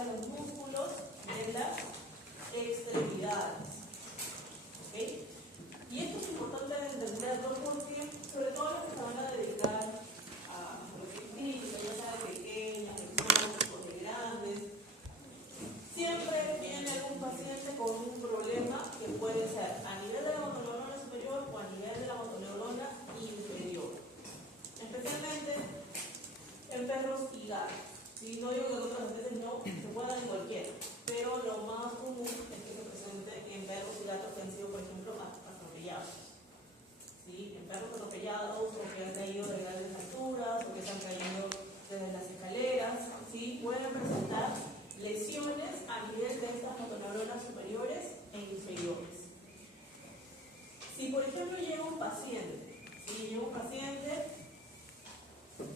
ataca los músculos de las extremidades. ¿Okay? Y esto es importante entenderlo porque, sobre todo los que se van a dedicar a clínica, ya sea de pequeñas, de exóticos, de grandes, siempre viene un paciente con un problema que puede ser a nivel de la motoneurona superior o a nivel de la motoneurona inferior. Especialmente en perros y gatos. ¿Sí? No digo que otras veces no, se puede dar en cualquiera, pero lo más común es que se presente en perros y gatos que han sido, por ejemplo, atropellados. ¿Sí? En perros atropellados o que han caído de grandes alturas o que se han caído desde las escaleras, ¿sí? Pueden presentar lesiones a nivel de estas motoneuronas superiores e inferiores. Si, por ejemplo, llega un paciente, ¿sí? Llega un paciente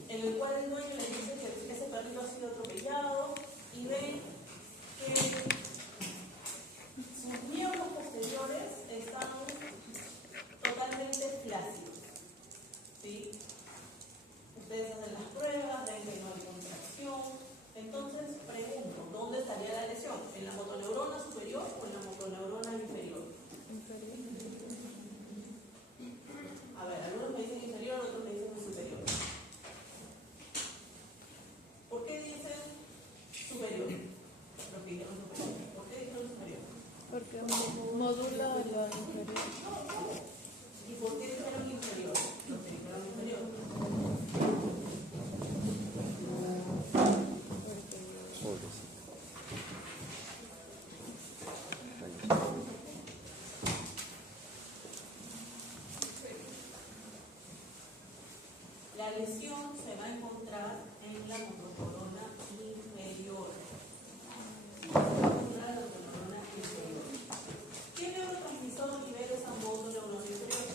en el cual el dueño le dice que ese perrito ha sido atropellado y ven que sus miembros posteriores están totalmente flácidos. ¿Sí? Ustedes hacen las pruebas, ven que no hay contracción. Entonces, pregunto, ¿dónde estaría la lesión? ¿En la motoneurona superior o en la motoneurona inferior? A ver, algunos me dicen inferior, otros me dicen superior. ¿Por qué dicen superior? Los que dijeron superior. ¿Por qué dijeron superior? Porque modula lo inferior. ¿Y por qué dijeron inferior? Los que dijeron inferior. La lesión se va a encontrar en la motoneurona inferior. ¿Qué neurotransmisor libera esa motoneurona inferior?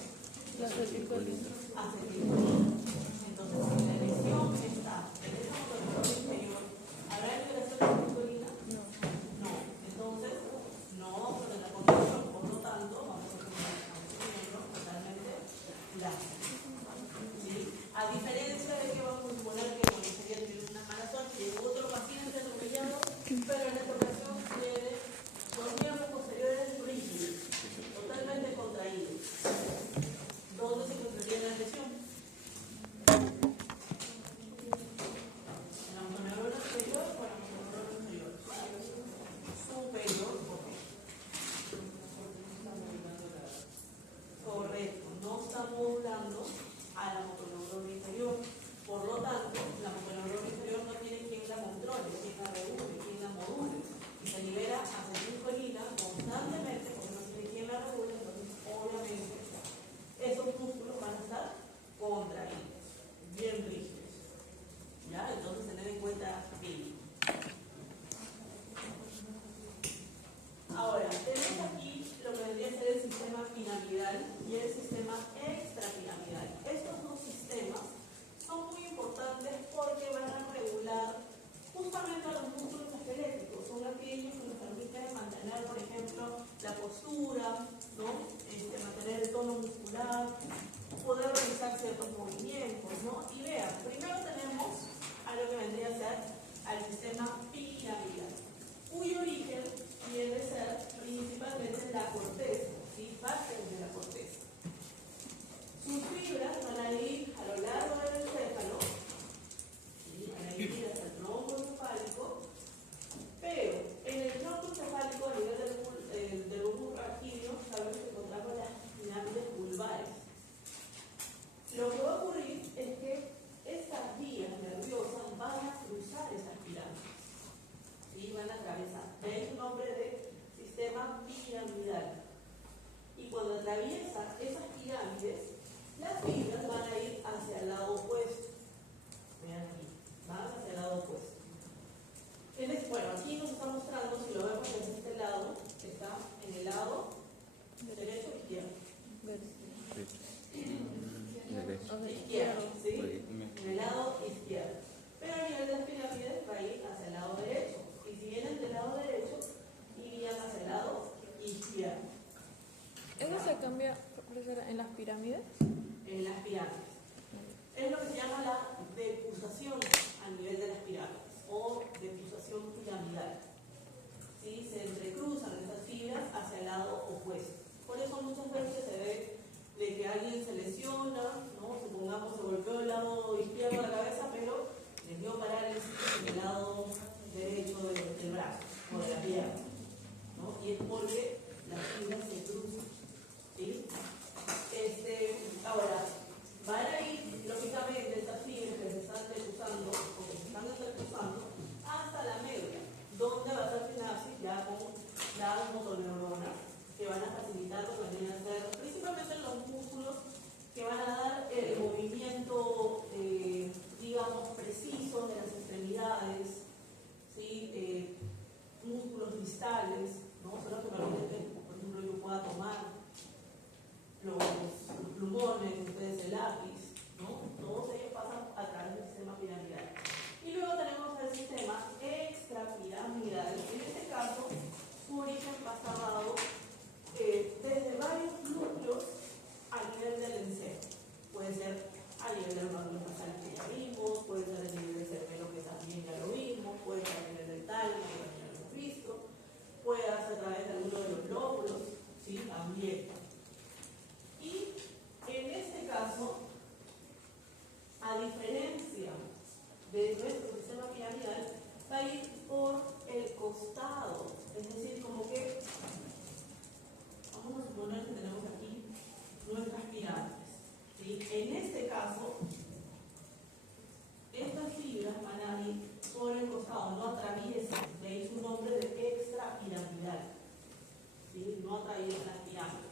La acetilcolina. Acetilcolina. Entonces, si la lesión está en esa motoneurona inferior, ¿habrá liberación de acetilcolina? No. No. Entonces, no vamos a tener la condición, por lo tanto, vamos a tener un miembro totalmente flácido. ¿Sí? A diferencia de que vamos a suponer que cuando se tiene una maratón, llegó otro paciente atropellado, pero en esta ocasión tiene los miembros posteriores rígidos, totalmente contraídos. ¿Dónde se encontraría la lesión? ¿En la motoneurona superior o en la motoneurona inferior? Superior, correcto. No está modulando a la motoneurona inferior. Por lo tanto, la motoneurona inferior no tiene quien la controle, quien la regule, quien la module. Y se libera acetilcolina constantemente porque no tiene quien la regule, entonces obviamente esos músculos van a estar contraídos, bien rígidos. ¿Ya? Entonces tener en cuenta bien. Ahora, tenemos aquí lo que vendría a ser el sistema piramidal y el sistema extrapiramidal. Estos dos sistemas son muy importantes porque van a regular justamente a los músculos esqueléticos. Son aquellos que nos permiten mantener, por ejemplo, la postura, ¿no? Mantener el tono muscular, poder realizar ciertos movimientos, ¿no? Y vean, primero tenemos a lo que vendría a ser al sistema piramidal, cuyo origen viene a ser principalmente la corteza, ¿sí? Parte de la corteza. Sus fibras van a ir a lo largo del encéfalo, ¿sí? Van a ir hasta el tronco encefálico, pero en el tronco encefálico, a nivel del bulbo raquídeo, sabemos que encontramos las pirámides vulvares. Lo que va a ocurrir es que estas vías nerviosas van a cruzar esas pirámides y van a atravesar. De ahí su nombre de sistema piramidal. Y cuando atraviesa esas pirámides, las fibras van a ir hacia el lado opuesto. Vean aquí, van hacia el lado opuesto. Bueno, aquí nos está mostrando, si lo vemos desde este lado, está en el lado derecho o izquierdo. Izquierdo, ¿sí? En el lado izquierdo. Pero a nivel de las pirámides va a ir hacia el lado derecho. Y si vienen del lado derecho, irían hacia el lado izquierdo. ¿Eso se cambia, profesora, en las pirámides? En las pirámides. Es lo que se llama la decusación a nivel de las pirámides o decusación piramidal. o de la pierna, ¿no? Y es porque las fibras se cruzan, ¿sí? Ahora, van a ir, lógicamente, estas fibras que se están cruzando, o que se están entrecruzando, hasta la médula, donde va a hacer sinapsis ya con las motoneuronas, que van a facilitar lo que vienen a ser, principalmente los músculos, que van a dar el movimiento, digamos, preciso de las extremidades, ¿sí? Músculos distales, ¿no? Son los que normalmente, por ejemplo, yo pueda tomar los plumones, ustedes el lápiz, ¿no? Todos ellos pasan a través del sistema piramidal. Y luego tenemos el sistema extrapiramidal. En este caso, su origen pasa dado desde varios núcleos a nivel del encejo. Puede ser a nivel de los nódulos basales que ya vimos, puede ser a nivel del cerebelo que también ya lo vimos, puede ser a nivel del tálamo que también lo hemos visto, puede darse a través de alguno de los lóbulos, ¿sí? También. Y en este caso, a diferencia de nuestro sistema piramidal, va a ir por el costado, es decir, como que, vamos a suponer que tenemos aquí nuestras pirámides, ¿sí? En este caso, estas fibras van a ir por el costado, no atraviesan, de ahí su nombre de extrapiramidal, ¿sí? No atraviesan las pirámides.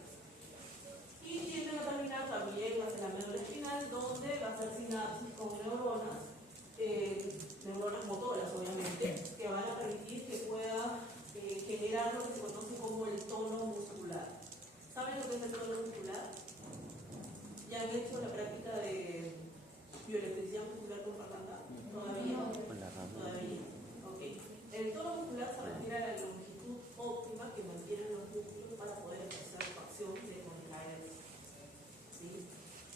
Y tienden a terminar también hacia la médula espinal, donde va a hacer sinapsis con neuronas, neuronas motoras obviamente, que van a permitir que pueda generar lo que se conoce como el tono muscular. ¿Saben lo que es el tono muscular? ¿Ya han hecho la práctica de bioelectricidad muscular con Fernanda? ¿Todavía? Todavía. Ok. El tono muscular se refiere a la longitud óptima que mantienen los músculos para poder ejercer su acción de contraer. ¿Sí?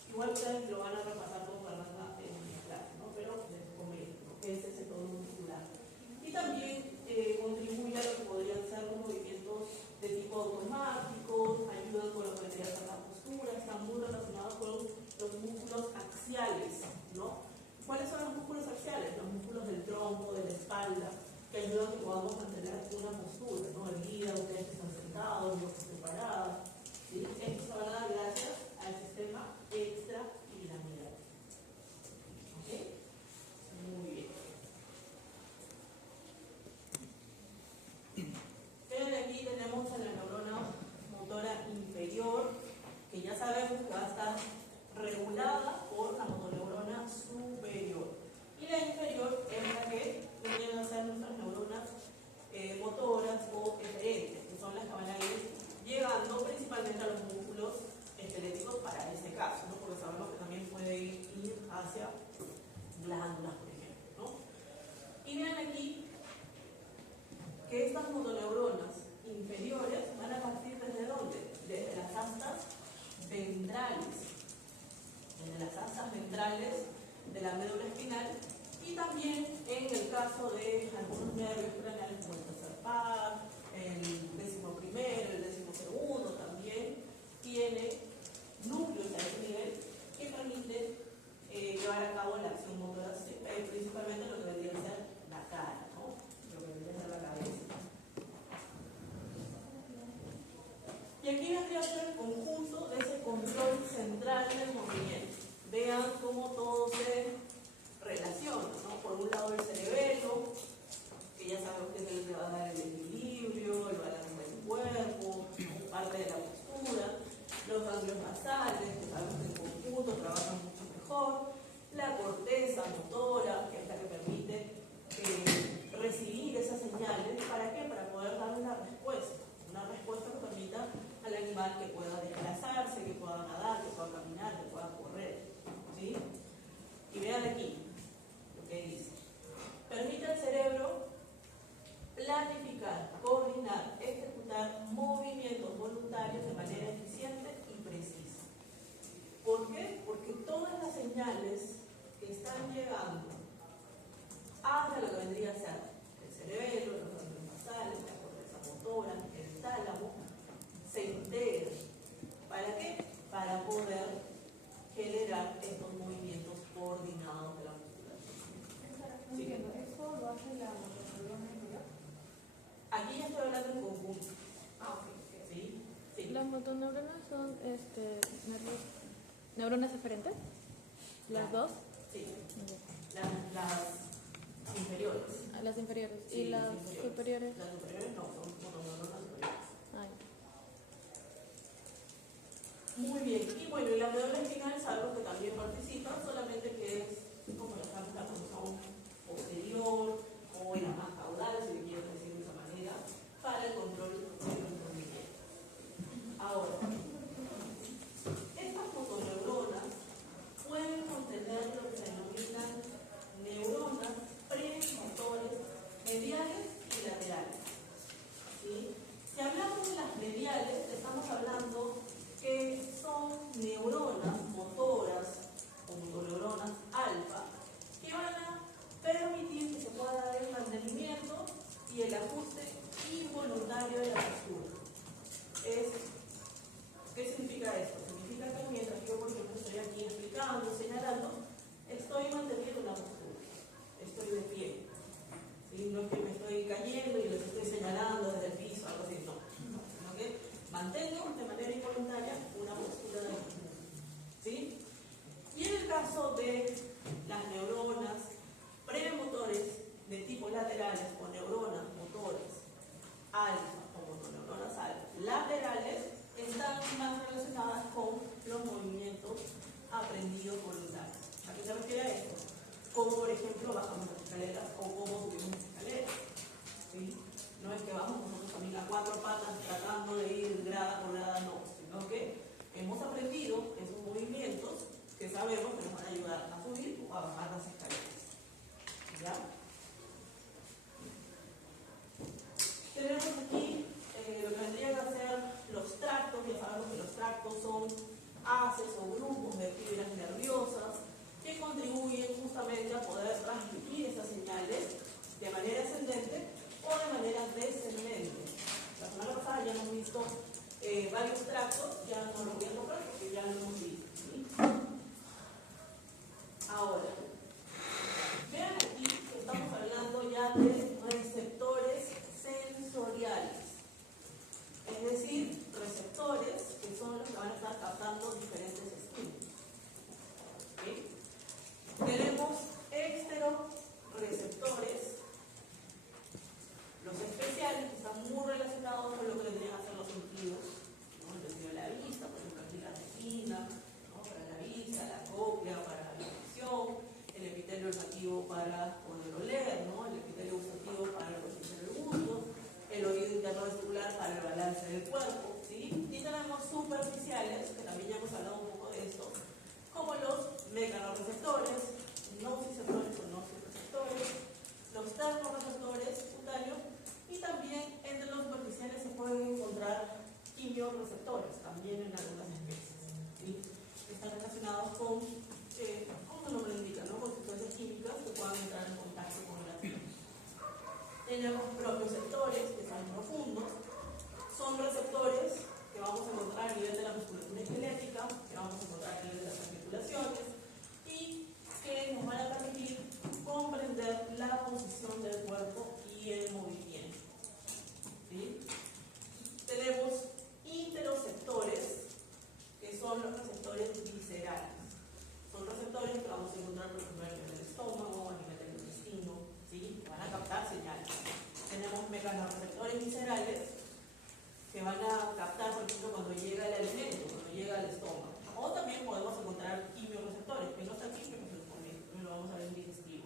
Igual ustedes lo van a repasar con Fernanda en la clase, ¿no? Pero les comento, ¿no? Ese es el tono muscular. Y también contribuye a lo que podrían ser los movimientos de tipo automático, ayudan con lo que vendría a ser la postura, están muy relacionados con los músculos axiales, ¿no? ¿Cuáles son los músculos axiales? Los músculos del tronco, de la espalda, que ayudan a que podamos mantener una postura, ¿no? Erguida, ustedes que están sentados, los que están parados, ¿sí? Esto se va a dar gracias al sistema extrapiramidal. ¿Ok? Muy bien. Vean, aquí tenemos a la neurona motora inferior, que ya sabemos que va a estar regulada por la motoneurona superior. Y la inferior es la que vienen a ser nuestras neuronas motoras o eferentes, que son las que van a ir llegando principalmente a los músculos esqueléticos para este caso, ¿no? Porque sabemos que también puede ir hacia glándulas, por ejemplo, ¿no? Y vean aquí que estas motoneuronas inferiores van a partir ¿desde dónde? Desde las astas ventrales. Desde las astas ventrales de la médula espinal, y también en el caso de algunos nervios craneales como el tercer par, el 11º, el 12º, también tiene núcleos a ese nivel que permiten llevar a cabo la acción motora, principalmente lo que debería ser la cara, ¿no? Lo que debería ser la cabeza. Y aquí vendría a ser el conjunto de ese control central del movimiento. Vean cómo todo se relaciona, ¿no? Por un lado el cerebelo, que ya sabemos que es el que va a dar el equilibrio, motoneuronas son neuronas eferentes, las dos. Sí, las inferiores. Las inferiores. Sí, ¿Y las inferiores. superiores? Las superiores no, son motoneuronas superiores. Ay. Muy bien, y bueno, y la médula espinal es algo que también participa, solamente que es como la función posterior o en la más caudal, si le quiero decir de esa manera, para el control del movimiento. Ahora, estas motoneuronas pueden contener lo que se denominan neuronas premotores mediales y laterales. ¿Sí? Si hablamos de las mediales, estamos hablando que son neuronas motoras o motoneuronas alfa que van a permitir que se pueda dar el mantenimiento y el ajuste involuntario de la postura. ¿Qué significa esto? Significa que mientras yo, por ejemplo, estoy aquí explicando, señalando, estoy manteniendo una postura, estoy de pie. ¿Sí? No es que me estoy cayendo y les estoy señalando desde el piso, algo así, no. Sino que mantengo de manera involuntaria una postura de postura. ¿Sí? Y en el caso de las neuronas premotores de tipo laterales o neuronas motores alfa o motoneuronas alfa laterales están más relacionadas con los movimientos aprendidos voluntarios. ¿A qué se refiere a esto? Como por ejemplo bajamos las escaleras o cómo subimos las escaleras. ¿Sí? No es que vamos nosotros también a cuatro patas tratando de ir grada por grada, no, sino que hemos aprendido esos movimientos que sabemos que nos van a ayudar a subir o a bajar las escaleras. ¿Ya? Tenemos aquí lo que vendrían a ser los tractos. Ya sabemos que los tractos son haces o grupos de fibras nerviosas que contribuyen justamente a poder transmitir esas señales de manera ascendente o de manera descendente. La semana pasada ya hemos visto varios tractos, ya no los voy a tocar porque ya lo hemos visto. ¿Sí? Ahora, vean aquí que estamos hablando ya de receptores sensoriales, es decir, receptores que son los que van a estar captando diferentes estímulos. ¿Okay? Tenemos exteroreceptores, los especiales, que están muy relacionados con lo que tendrían que ser los sentidos, ¿no? El sentido de la vista, por ejemplo, aquí la retina, ¿no? Para la vista, la cóclea para la visión, el epitelio olfativo para poder oler, ¿no? El epitelio gustativo para reconocer el gusto, el oído interno vestibular para el balance del cuerpo, ¿sí? Y tenemos superficiales, que también ya hemos hablado un poco de esto, como los mecanorreceptores, nociceptores o nociceptores, los termorreceptores cutáneos, y también entre los superficiales se pueden encontrar quimioreceptores, también en algunas especies, ¿sí? Están relacionados con, como el nombre indica, ¿no? Con sustancias químicas que puedan entrar en contacto con la piel. Tenemos propioceptores, que son profundos, son receptores que vamos a encontrar a nivel de la musculatura esquelética, que vamos a encontrar a nivel de las articulaciones, y que nos van a permitir comprender la posición del cuerpo y el movimiento. ¿Sí? Tenemos interoceptores, que son los receptores viscerales. Son receptores que vamos a encontrar, por ejemplo, a nivel del estómago, a nivel del intestino, ¿sí? Van a captar señales. Tenemos mecanorreceptores viscerales, que van a captar, por ejemplo, cuando llega el alimento, cuando llega al estómago. O también podemos encontrar quimioreceptores, que no está aquí, pero lo vamos a ver en digestivo.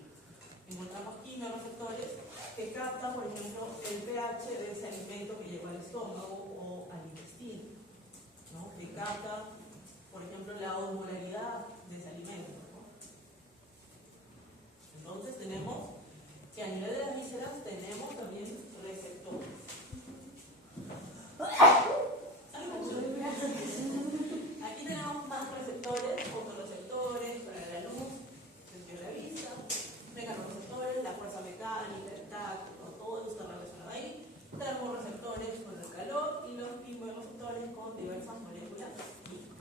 Encontramos quimioreceptores que captan, por ejemplo, el pH de ese alimento que llegó al estómago o al intestino, ¿no? Que capta, por ejemplo, la osmolaridad de ese alimento, ¿no? Entonces tenemos que a nivel de las vísceras tenemos también receptores. Aquí tenemos más receptores, fotorreceptores para la luz, sentido de la vista, mecanorreceptores, la fuerza mecánica, el tacto, todo eso está relacionado ahí. Termorreceptores con el calor y los quimioreceptores con diversas moléculas químicas.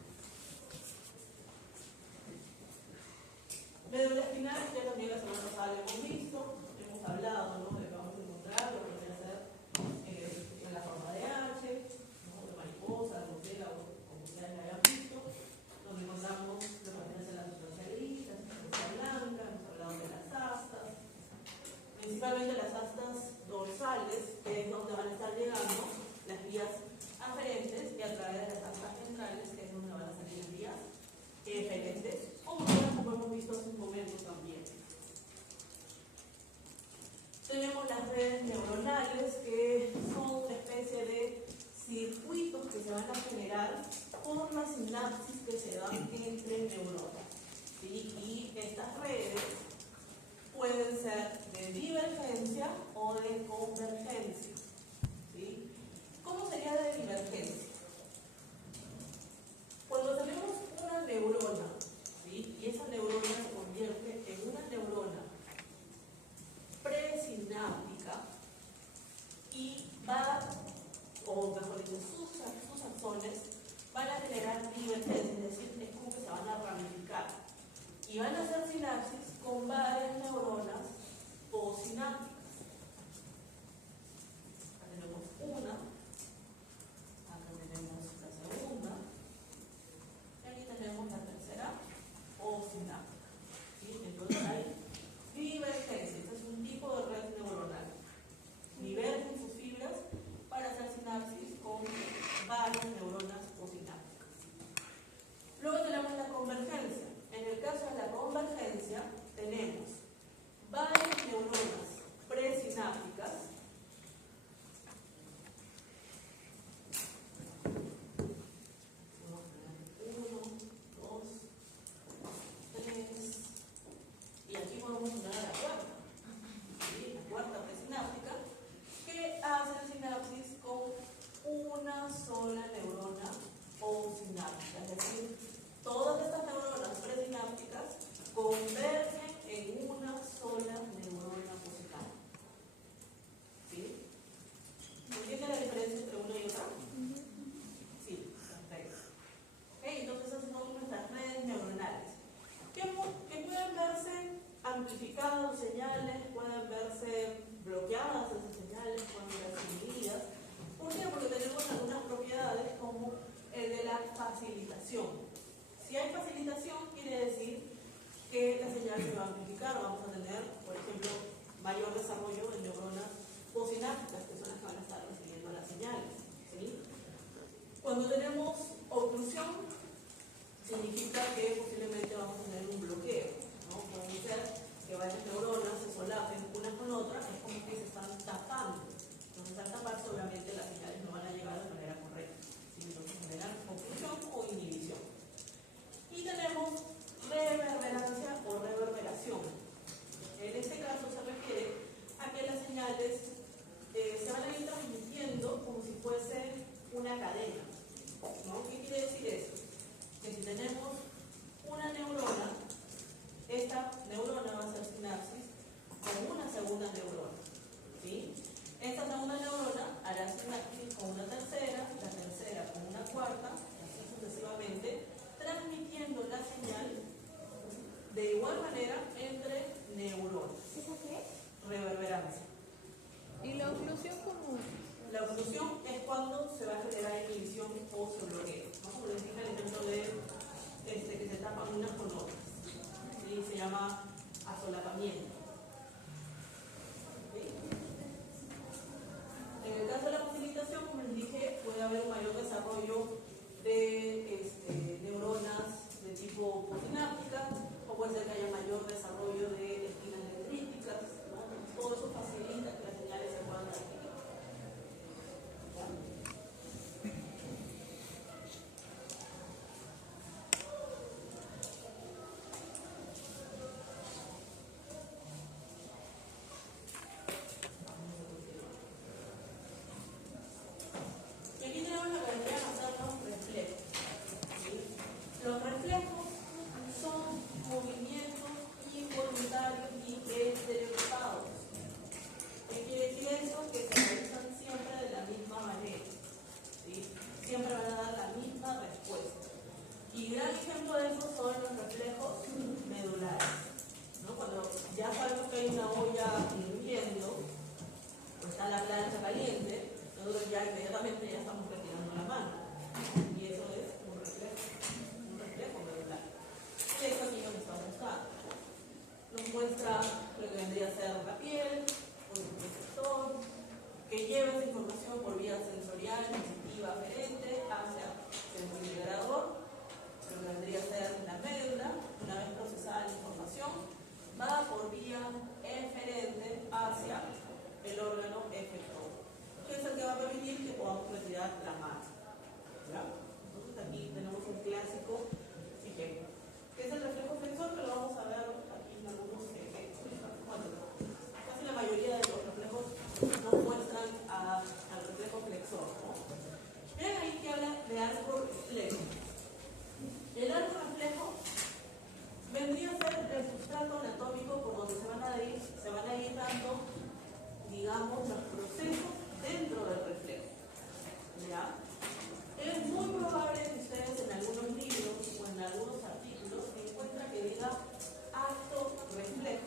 Médula espinal, ya también la semana pasada lo hemos visto, hemos hablado vías aferentes y a través de las astas centrales, que es donde van a salir las vías eferentes, o motoras, como hemos visto hace un momento también. Tenemos las redes neuronales, que son una especie de circuitos que se van a generar por las sinapsis que se dan entre neuronas, ¿sí? Y estas redes pueden ser de divergencia o de convergencia, ¿sí? ¿Cómo sería de divergencia? Cuando tenemos una neurona, ¿sí? Y esa neurona se convierte en una neurona presináptica y va, o mejor dicho, sus axones van a generar divergencia, es decir, es como que se van a ramificar y van a hacer sinapsis con varias neuronas posinápticas. Acá tenemos una, acá tenemos la segunda, y aquí tenemos la tercera posináptica, ¿sí? Entonces hay divergencia, este es un tipo de red neuronal. Divergen sus fibras para hacer sinapsis con varias neuronas posinápticas. Luego tenemos la convergencia. En el caso de la convergencia, tenemos varias neuronas presinápticas uno, dos, tres, y aquí podemos poner a la cuarta, ¿sí? La cuarta presináptica, que hacen sinapsis con una sola neurona posináptica, es decir, todas estas neuronas presinápticas convergen en una sola neurona posináptica. ¿Sí? ¿Entienden la diferencia entre una y otra? Sí, perfecto. Okay, entonces esas son nuestras redes neuronales, que pueden verse amplificadas señales, pueden verse bloqueadas esas señales, pueden verse inhibidas. ¿Por qué? Porque tenemos algunas propiedades como el de la facilitación. Si hay facilitación, quiere decir que la señal se va a amplificar, vamos a tener, por ejemplo, mayor desarrollo de neuronas posinápticas, que son las que van a estar recibiendo las señales, ¿sí? Cuando tenemos oclusión, significa que posiblemente vamos a tener un bloqueo, ¿no? Puede ser que varias neuronas se solapen unas con otras, es como que se están tapando. Entonces, al taparse, obviamente las señales no van a llegar de manera correcta, ¿sí? Entonces generan oclusión o inhibición. Y tenemos reverberancia o reverberación. En este caso se refiere a que las señales se van a ir transmitiendo como si fuese una cadena, ¿no? ¿Qué quiere decir eso? Que si tenemos una neurona, esta neurona va a hacer sinapsis con una segunda neurona, ¿sí? Esta segunda neurona hará sinapsis con una tercera, la tercera con una cuarta, y así sucesivamente, transmitiendo la señal de igual manera entre neuronas. ¿Eso qué es? Reverberancia. ¿Y la oclusión cómo? La oclusión es cuando se va a generar inhibición o se bloquea, ¿no? Como les dije el ejemplo de que se tapan unas con otras, ¿sí? Se llama asolapamiento. ¿Sí? En el caso de la facilitación, como les dije, puede haber un mayor desarrollo de neuronas de tipo posináptica, o puede ser que haya mayor desarrollo de espinas dendríticas, ¿no? Todo eso facilita que las señales se puedan transmitir. Y aquí tenemos lo que vendrían a ser los reflejos, ¿sí? Los reflejos son movimientos involuntarios y estereotipados. ¿Qué quiere decir eso? Que se realizan siempre de la misma manera, ¿sí? Siempre van a dar la misma respuesta. Y gran ejemplo de eso son los reflejos medulares, ¿no? Cuando ya sabemos que hay una olla hirviendo, o está la plancha caliente, nosotros ya inmediatamente ya estamos retirando la mano. Y eso es un reflejo medular. Y eso aquí nos está mostrando. Nos muestra lo que vendría a ser la piel, o el receptor, que lleva esa información por vía sensorial, aferente hacia el centro integrador, lo que vendría a ser la médula. Una vez procesada la información, va por vía eferente hacia el órgano efector, que es el que va a permitir que podamos retirar la masa. ¿Ya? Entonces aquí tenemos un clásico ejemplo, que es el reflejo flexor, que lo vamos a ver aquí en algunos ejemplos. Bueno, casi la mayoría de los reflejos nos muestran al reflejo flexor, ¿no? Vean ahí que habla de arco reflejo. El arco reflejo vendría a ser el sustrato anatómico por donde se van a ir dando, digamos, los procesos dentro del reflejo. ¿Ya? Es muy probable que ustedes en algunos libros o en algunos artículos encuentren que diga acto reflejo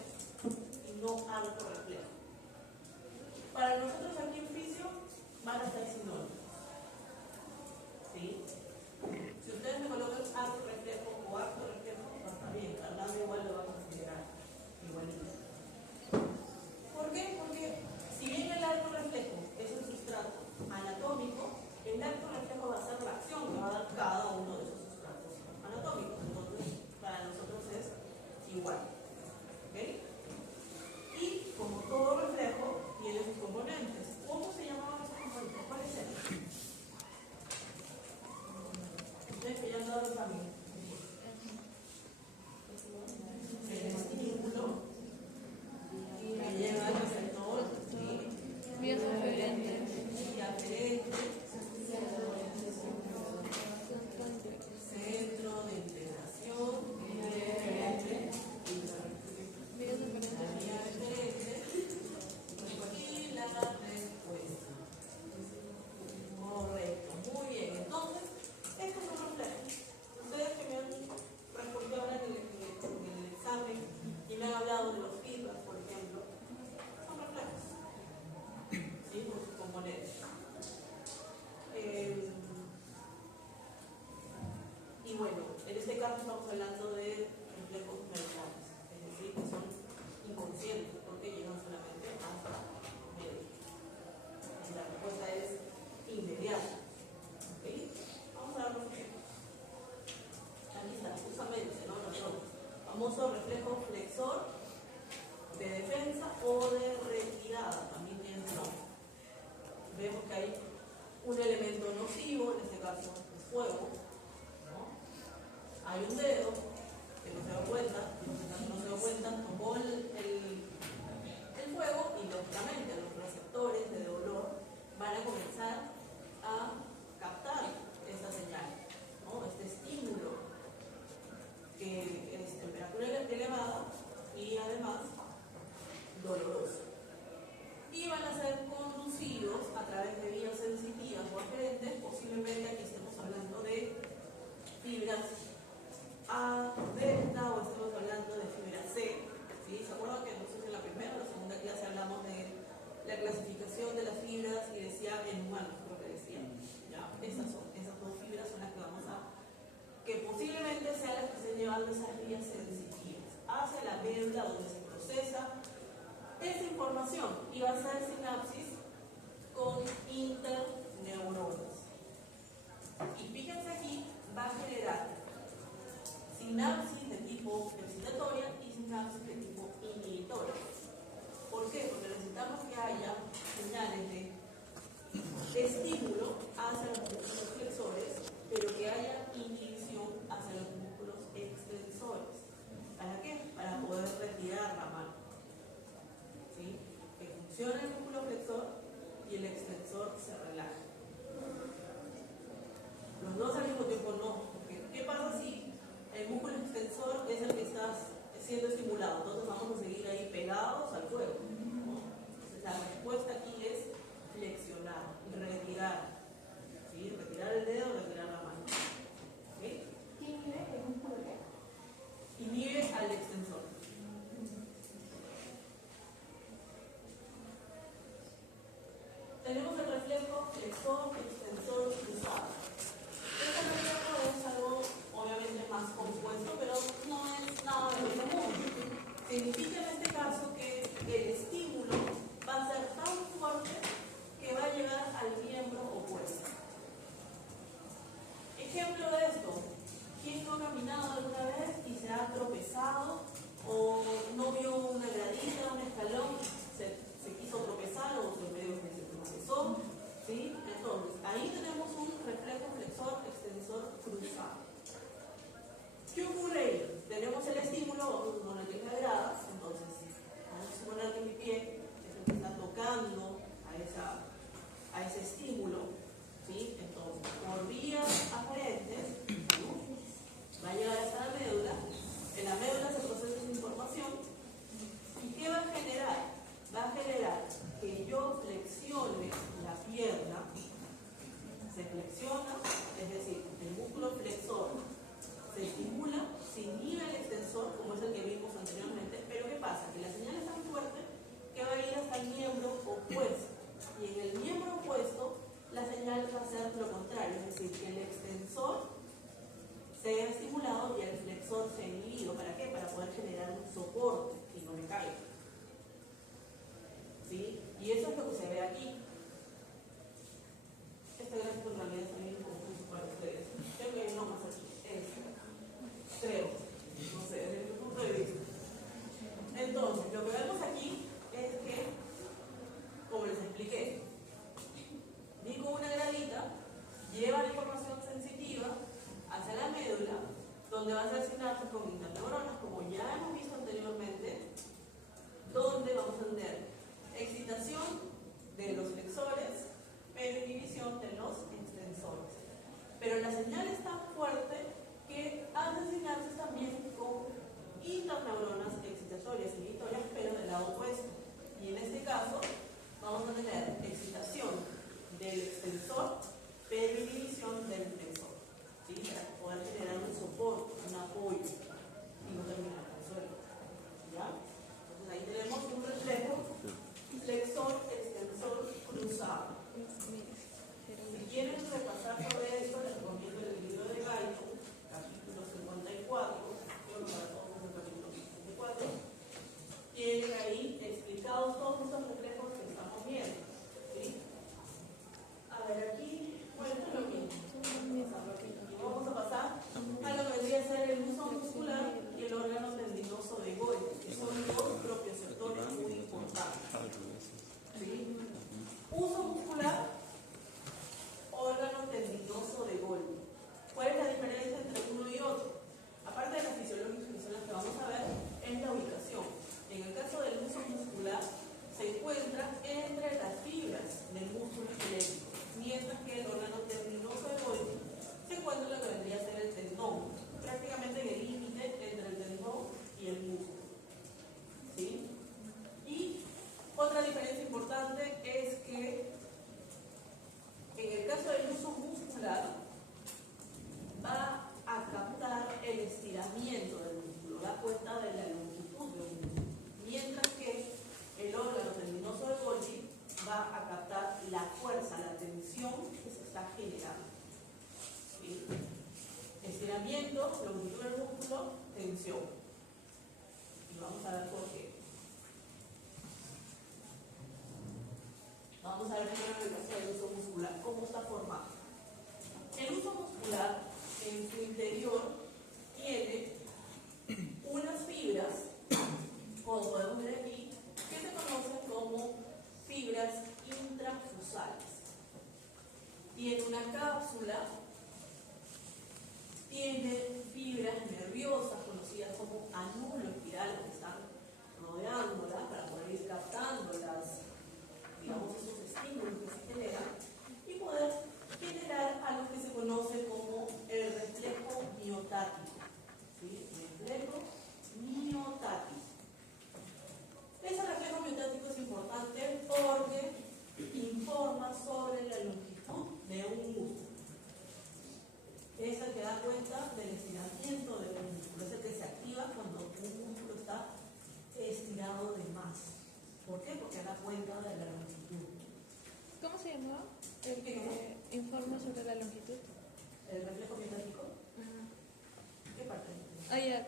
y no arco reflejo. Para nosotros aquí en fisio van a ser sinónimos. ¿Sí? Si ustedes me colocan arco reflejo o acto reflejo, no está bien, Fernando igual lo va a considerar igualito. ¿Por qué? Porque si bien el arco reflejo es un sustrato anatómico, el acto reflejo va a ser la acción que va a dar cada uno de esos sustratos anatómicos. Entonces, para nosotros es igual. ¿Ok? Y como todo reflejo, tiene sus componentes. ¿Cómo se llamaban esos componentes? ¿Cuáles eran? Ustedes que ya han dado el examen. El estímulo que llega al receptor, Vía aferente. vía aferente, centro de integración, vía aferente, Vía aferente. la vía aferente y la respuesta. Correcto, muy bien. Entonces, estos son los reflejos. Ustedes que me han respondido ahora en el examen y me han hablado de los feedback, por ejemplo, son reflejos. ¿Sí? Por sus componentes. Y bueno, en este caso estamos hablando de reflejos mentales, es decir, que son inconscientes porque llegan solamente hasta medio. La respuesta es inmediata. ¿Ok? Vamos a ver los ejemplos. Aquí está, justamente, ¿no? Nuestro famoso reflejo flexor de defensa o de retirada, también tiene su nombre. Vemos que hay un elemento nocivo, en este caso es fuego, ¿no? Hay un dedo que no se da cuenta, en este caso no se da cuenta, tomó el fuego y lógicamente los receptores de dolor van a comenzar a captar esta señal, ¿no? Este estímulo que es temperatura elevada y además doloroso. Y van a ser conducidos a través de vías sensitivas o aferentes, posiblemente aquí estemos hablando de fibras A, delta, o estamos hablando de fibra C. ¿Sí? ¿Se acuerdan que nosotros en la primera o la segunda clase hablamos de la clasificación de las fibras y decía en humanos, creo que decía? ¿Ya? Esas dos fibras son las que vamos a, que posiblemente sean las que estén llevando esas vías sensitivas hacia la médula donde se procesa esa información y va a ser sinapsis con interneuronas. Y fíjense aquí, va a generar sinapsis de tipo excitatoria y sinapsis de tipo inhibitoria. ¿Por qué? Porque necesitamos que haya señales de estímulo hacia los músculos flexores, pero que haya inhibición hacia los músculos extensores. ¿Para qué? Para poder retirar la mano. ¿Sí? Que funcione el músculo flexor y el extensor se relaja. Los dos al mismo tiempo no. Porque ¿qué pasa si el músculo extensor es el que está siendo estimulado? Entonces vamos a seguir ahí pegados al fuego, ¿no? Entonces la respuesta aquí es flexionar, retirar. ¿Sí? Retirar el dedo, retirar la mano. ¿Sí? ¿Qué inhibe el músculo qué? Inhibe al extensor. Tenemos el reflejo flexor, extensor, cruzado. Este reflejo es algo obviamente más compuesto, pero no es nada de lo común. Significa en este caso que el estímulo va a ser tan fuerte que va a llegar al miembro opuesto. vamos a suponer que es la grada, entonces vamos a suponer que mi pie es el que está tocando a ese estímulo, ¿sí? Entonces, por vías aferentes, va a llegar hasta la médula, en la médula se procesa esa información, ¿y qué va a generar? Va a generar que yo flexione la pierna, se flexiona, es decir, el músculo flexor se estimula, se inhibe el extensor, como es el que vimos anteriormente, pero ¿qué pasa? Que la señal es tan fuerte que va a ir hasta el miembro opuesto, y en el miembro opuesto la señal va a ser lo contrario, es decir, que el extensor sea estimulado y el flexor sea inhibido. ¿Para qué? Para poder generar un soporte y no me caiga. ¿Sí? Y eso es lo que se ve aquí. Este gráfico en realidad está bien confuso para ustedes. Creo que hay uno más aquí. Creo. No sé, desde mi punto de vista. Entonces, lo que vemos aquí es que, como les expliqué, digo una gradita, lleva la información sensitiva hacia la médula, donde va a ser sinapsis con interneuronas, como ya hemos visto anteriormente, donde vamos a tener excitación de los flexores, pero inhibición de los extensores. Pero la señal es tan fuerte que hace sinapsis también con interneuronas excitatorias e inhibitorias, pero del lado opuesto. Y en este caso, vamos a tener excitación del extensor, pero inhibición del flexor, ¿sí? Para poder generar un soporte, un apoyo y no terminar con suelo. ¿Ya? Entonces ahí tenemos un reflejo flexor, extensor, cruzado. Si quieren repasar sobre esto, les recomiendo el libro de Guyton, capítulo 54, creo que para todos es el capítulo 54, tienen ahí explicados todos estos reflejos que estamos viendo. ¿Sí? A ver, aquí, bueno, esto es lo mismo. Y vamos a pasar a lo que vendría a ser el uso muscular y el órgano tendinoso de Golgi, que son dos propioceptores muy importantes. ¿Sí? Uso muscular, órgano tendinoso de Golgi. ¿Cuál es la diferencia entre uno y otro? Aparte de las fisiológicas que son las que vamos a ver, es la ubicación. En el caso del uso muscular, se encuentra entre las fibras del músculo esquelético, mientras que el órgano tendinoso de Golgi se encuentra en lo que vendría a ser el tendón, prácticamente en el límite entre el tendón y el músculo. ¿Sí? Y otra diferencia importante es que en el caso del uso muscular va a captar el estiramiento del músculo, da cuenta de la longitud del músculo, mientras que el órgano tendinoso de Golgi va a captar la fuerza, la tensión que se está generando. ¿Sí? Estiramiento, longitud del músculo, tensión. Y vamos a ver por qué. Vamos a ver primero el caso del uso muscular, cómo está formado. El uso muscular en su interior tiene unas fibras, como podemos ver aquí, que se conocen como fibras intrafusales. Tiene una cápsula, tiene fibras nerviosas conocidas como anúnculos espirales que están rodeándola para poder ir captando digamos, esos estímulos que se generan y poder generar algo que se conoce como el reflejo miotático. ¿Sí? Reflejo miotático. Ese reflejo miotático es importante porque informa sobre la longitud de un músculo. Es el que da cuenta del estiramiento del músculo, es el que se activa cuando un músculo está estirado de más. ¿Por qué? Porque da cuenta de la longitud. ¿Cómo se llamaba? El que informa sobre la longitud. ¿El reflejo miotático? Ajá. ¿Qué parte? Ah, ya.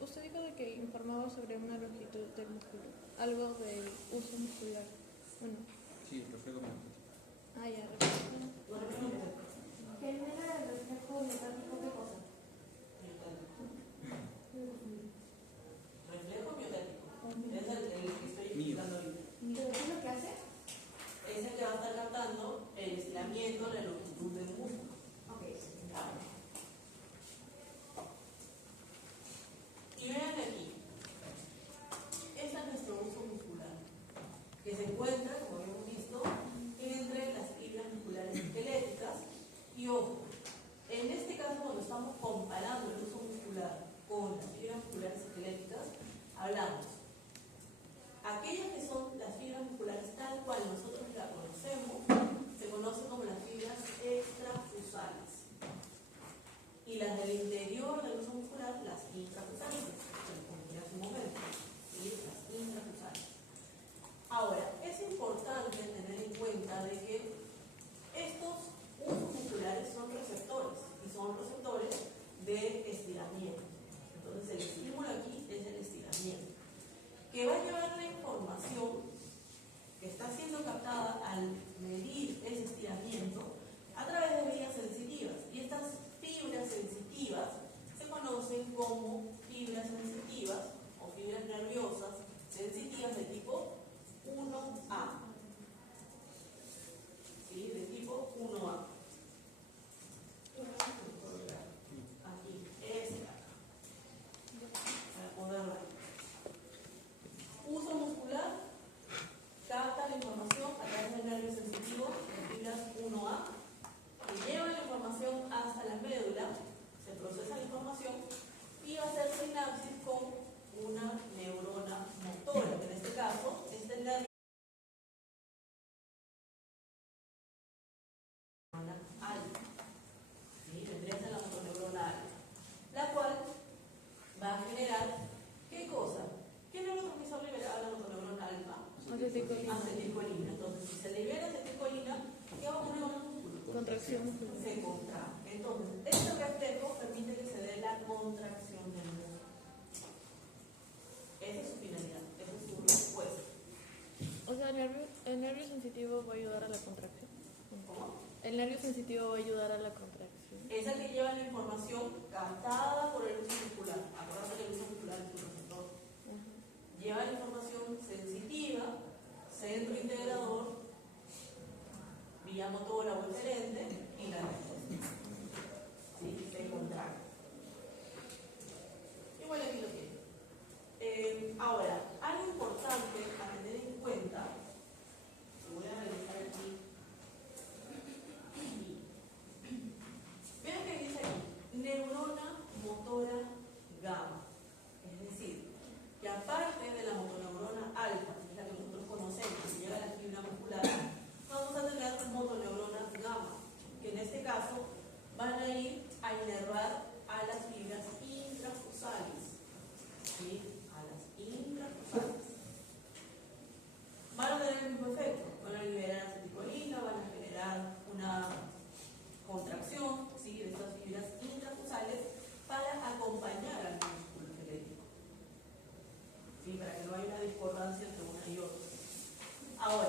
Usted dijo de que informaba sobre una longitud del músculo. Algo del uso muscular. Bueno. Sí, el reflejo miotático. Ah, ya. ¿El reflejo miotático? Genera el reflejo miotático, ¿qué cosa? Reflejo miotático. Es el que estoy explicando ahorita. ¿Pero qué es lo que hace? Es el que va a estar captando el estiramiento, la longitud del músculo. Ok. Y vean aquí. se libera acetilcolina, ¿qué va a ocurrir con el músculo? Contracción muscular. Se contrae. Entonces, este reflejo permite que se dé la contracción del músculo. Esa es su finalidad, esa es su respuesta. O sea, el nervio sensitivo va a ayudar a la contracción. ¿Cómo? El nervio sensitivo va a ayudar a la contracción. Es el que lleva la información captada por el uso muscular. Acuérdense que el uso muscular es un receptor. Lleva la información sensitiva, centro integrador, vía motora o diferente, y la respuesta. ¿Sí? Se contrae. Y bueno, aquí lo tiene. Ahora, algo importante a tener en cuenta, lo voy a revisar aquí. Vean que dice aquí, neurona motora gamma. Es decir, que aparte de la motoneurona alfa, que es la que nosotros conocemos, que llega a la fibra muscular, vamos a tener motoneuronas gamma, que en este caso van a ir a inervar a las fibras intrafusales. ¿Sí? A las intrafusales. Van a tener el mismo efecto, van a liberar acetilcolina, van a generar una contracción, ¿sí?, de estas fibras intrafusales para acompañar al músculo esquelético, ¿sí?, para que no haya una discordancia entre una y otra. Ahora,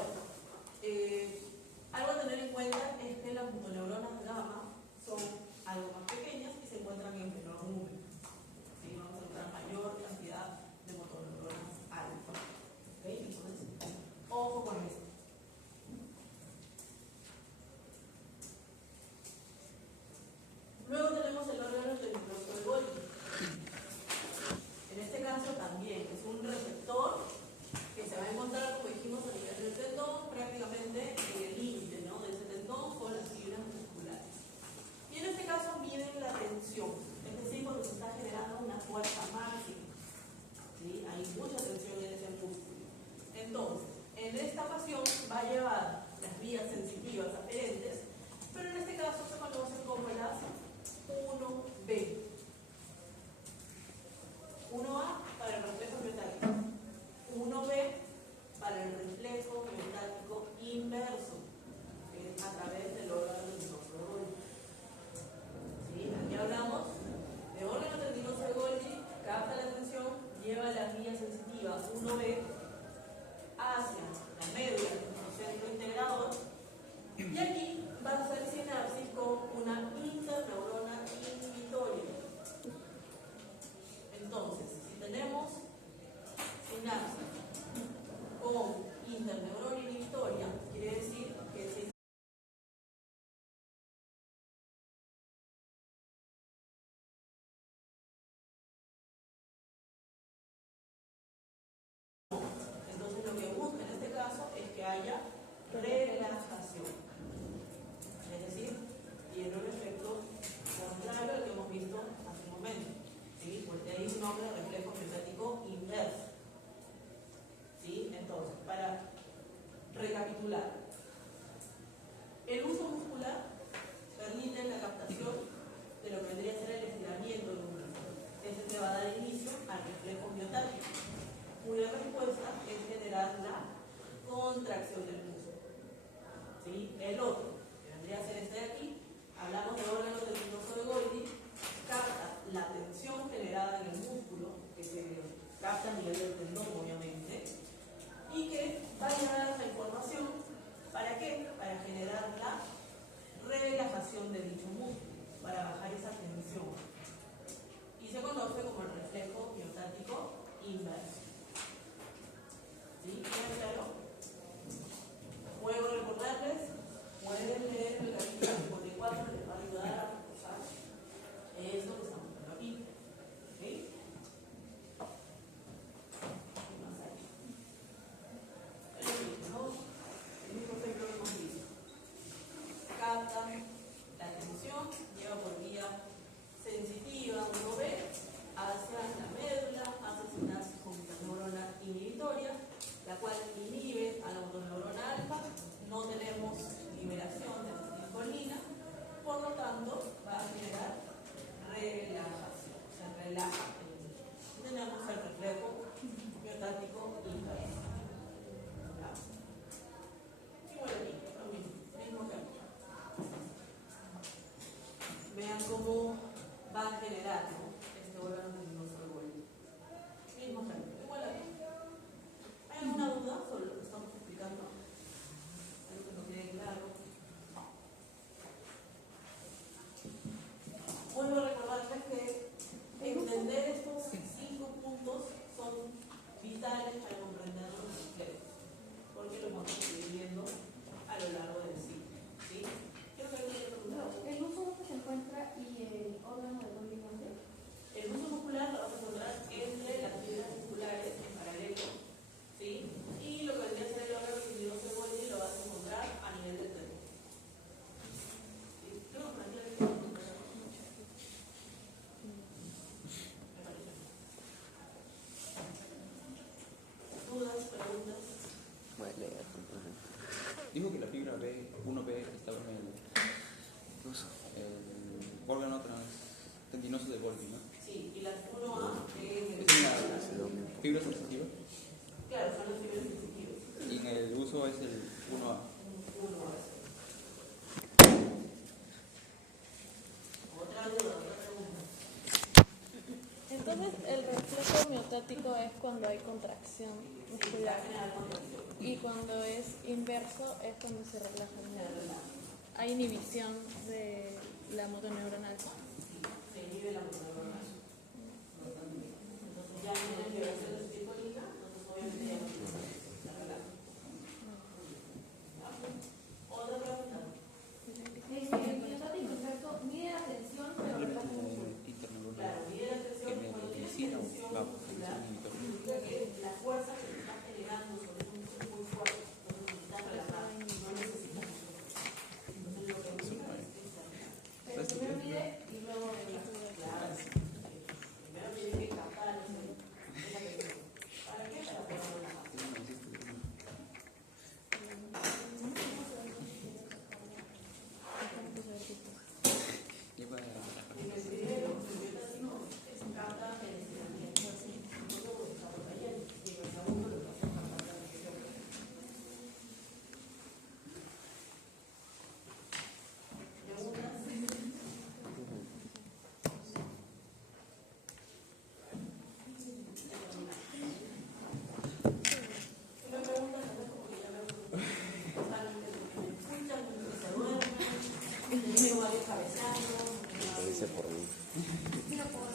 algo a tener en cuenta es que las motoneuronas gamma son algo más pequeñas y se encuentran en menor número. ¿Sí? Vamos a encontrar mayor cantidad de motoneuronas alfa. ¿Ok? Entonces, ojo con esto. Luego tenemos el órgano tenebroso de Golgi. En este caso también es un receptor que se va a encontrar, como dijimos, a nivel del tendón, prácticamente en el límite, ¿no?, de ese tendón con las fibras musculares. Y en este caso miden la tensión, es decir, cuando se está generando una fuerza máxima. ¿Sí? Hay mucha tensión en ese músculo. Entonces, en esta ocasión va a llevar las vías sensitivas aferentes, pero en este caso se conocen como las 1B. 1A para el reflejo miotático, 1B para el reflejo miotático inverso, que es a través del órgano tendinoso de Golgi. ¿Sí? Aquí hablamos de órgano tendinoso de Golgi, capta la tensión, lleva la vía sensitiva 1B hacia la médula, el centro integrador, y aquí va a hacer sinapsis con una interneurona inhibitoria. Entonces, si tenemos sinapsis con interneurona inhibitoria, quiere decir que si entonces lo que busca en este caso es que haya relajación. Es decir, tiene un efecto contrario al que hemos visto hace un momento. ¿Sí? Porque ahí se nombra reflejo miotático inverso. ¿Sí? Entonces, para recapitular, el uso muscular permite la captación de lo que vendría a ser el estiramiento del músculo. Este te va a dar inicio al reflejo miotático, cuya respuesta es generar la contracción del músculo. ¿Sí? El otro, que vendría a ser este de aquí, hablamos de órgano tendinoso de Golgi, capta la tensión generada en el músculo, que se capta a nivel del tendón, obviamente, y que va a llevar la información, ¿para qué? Para generar la relajación de dicho músculo, para bajar esa tensión. Y se conoce como el reflejo miotático inverso. ¿Sí? ¿Queda claro? Puedo recordarles, pueden leer el capítulo 54, les va a ayudar a reforzar eso que estamos viendo aquí. ¿Ok? ¿Qué más hay? El mismo efecto que hemos visto. Capta la tensión, lleva por vía sensitiva 1B hacia la médula, hace sinapsis con interneurona inhibitoria, la cual inhibe a la motoneurona alfa. No tenemos liberación de acetilcolina, por lo tanto va a generar relajación, se relaja el músculo. Tenemos el reflejo miotático inverso. ¿Ya? Y bueno, generar, ¿no? Este órgano luminoso al boli. Mismo ejemplo, igual aquí. ¿Hay alguna duda sobre lo que estamos explicando? ¿Algo que no quede claro? Vuelvo a recordarles que entender estos 5 puntos son vitales para comprender los complejos, porque lo vamos a ir viendo a lo largo del ciclo. ¿Sí? Quiero que alguien me pregunte. El uso que se encuentra y el órgano de Golgi, ¿dónde? El uso muscular lo vas a encontrar entre las fibras musculares en paralelo, ¿sí? Y lo que vendría a ser el órgano luminoso de Golgi lo vas a encontrar a nivel del tronco. ¿Sí? Creo que aquí lo tengo. Me parece. ¿Dudas, preguntas? Dijo que la fibra B, 1B estaba en el órgano tendinoso de Golgi, ¿no? Sí, y las 1A ¿Es una fibra sensitiva? claro, son las fibras sensitivas. Y en el uso es el 1A. 1A. Otra duda, otra pregunta. Entonces, el reflejo miotático es cuando hay contracción muscular. General contracción. Y cuando es inverso es cuando se relaja el músculo. Hay inhibición de la motoneuronal. Se inhibe la motoneuronal. Entonces ya no hay liberación de acetilcolina, entonces obviamente ya no se relaja. Otra pregunta. El miotático inverso mide la tensión, pero relaja el músculo. Interneuronal. Claro, mide la tensión. Cuando tienes tensión muscular, significa que la fuerza que te está generando sobre un músculo es muy fuerte. Entonces necesitas relajar, no necesitas mucho. Entonces lo que busca es externar. Pero primero mide y luego relaja. Claro. Primero tienes que captar esa tensión. ¿Para qué? Para poder relajar. Lleva Y el primero, el miotático, es capta el estiramiento. Luego está rotayendo. Y en el segundo lo que hace es captar la tensión. ¿Preguntas? Si me preguntan, no es como que ya veo que están me escuchan, que se duermen, que llevo varios cabezazos. Lo dice por mí. Sí, lo puedo,